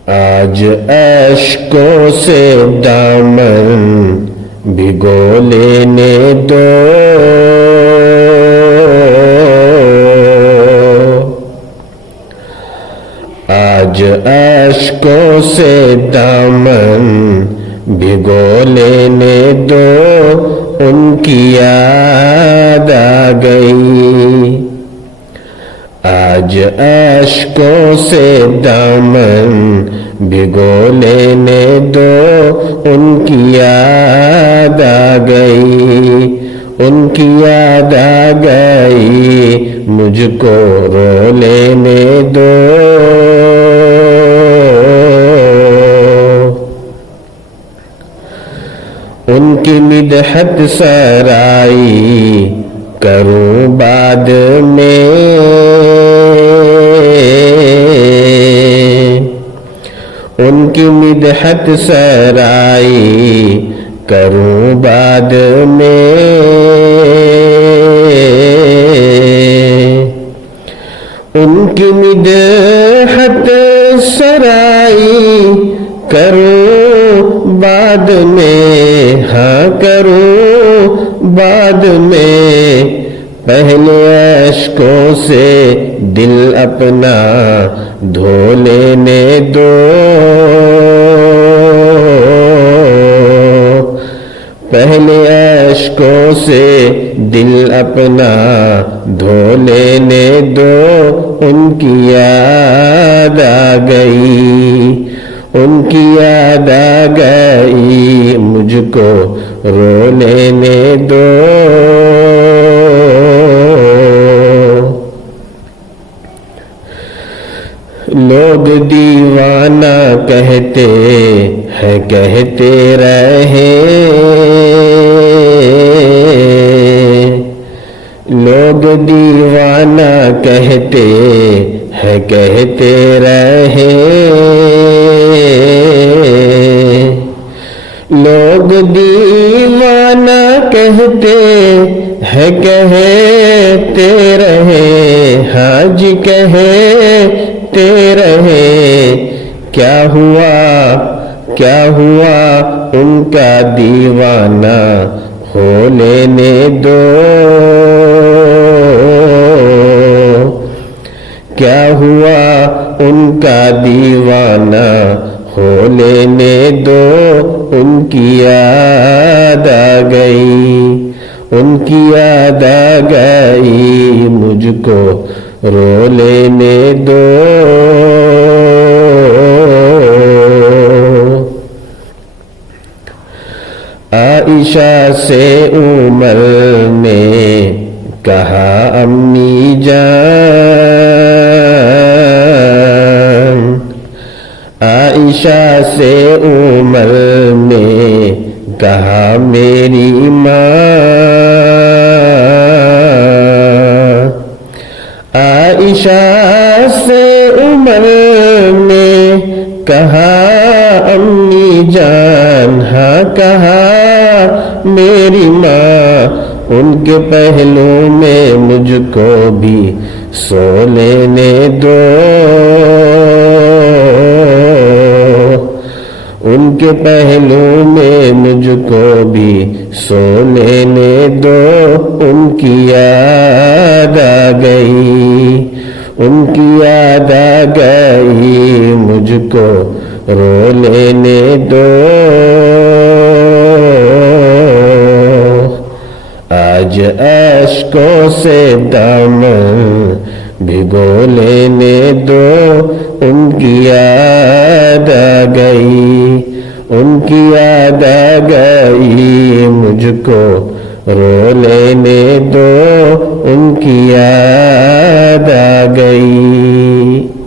आज अश्कों से दामन भिगो लेने दो, आज अश्कों से दामन भिगो लेने दो, उनकी याद आ गई। आज अश्कों से दामन भिगो लेने दो, उनकी याद आ गई, उनकी याद आ गई, मुझको रो लेने दो। उनकी मिदहत सराई करूं बाद में, उनकी मिदहत सराई करूं बाद में, उनकी मिदहत सराई करूं बाद में, हाँ करूं बाद में। पहले अश्कों से दिल अपना धो लेने दो, पहले अश्कों से दिल अपना धो लेने दो, उनकी याद आ गई, उनकी याद आ गई, मुझको रो लेने दो। लोग दीवाना कहते हैं, कहते रहे, लोग दीवाना कहते हैं, कहते रहे, लोग दीवाना कहते हैं, कहते रहे, हाँ जी कहते रहे। क्या हुआ, क्या हुआ, उनका दीवाना हो लेने दो। क्या हुआ, उनका दीवाना हो लेने दो, उनकी याद आ गई, उनकी याद आ गई, मुझको रो लेने दो। आयशा से उमर ने कहा, अम्मी जान, आयशा से उमर ने कहा, मेरी माँ। आयशा से उमर ने कहा, अम्मी जान, हाँ कहा मेरी माँ, उनके पहलू में मुझको भी सो लेने दो, उनके पहलू में मुझको भी सो लेने दो, उनकी याद आ गई, उनकी याद आ गई, मुझको रो लेने दो। आज अश्कों से दामन भिगो लेने दो, उनकी याद आ गई, उनकी याद आ गई, मुझको रो लेने दो, उनकी याद आ गई।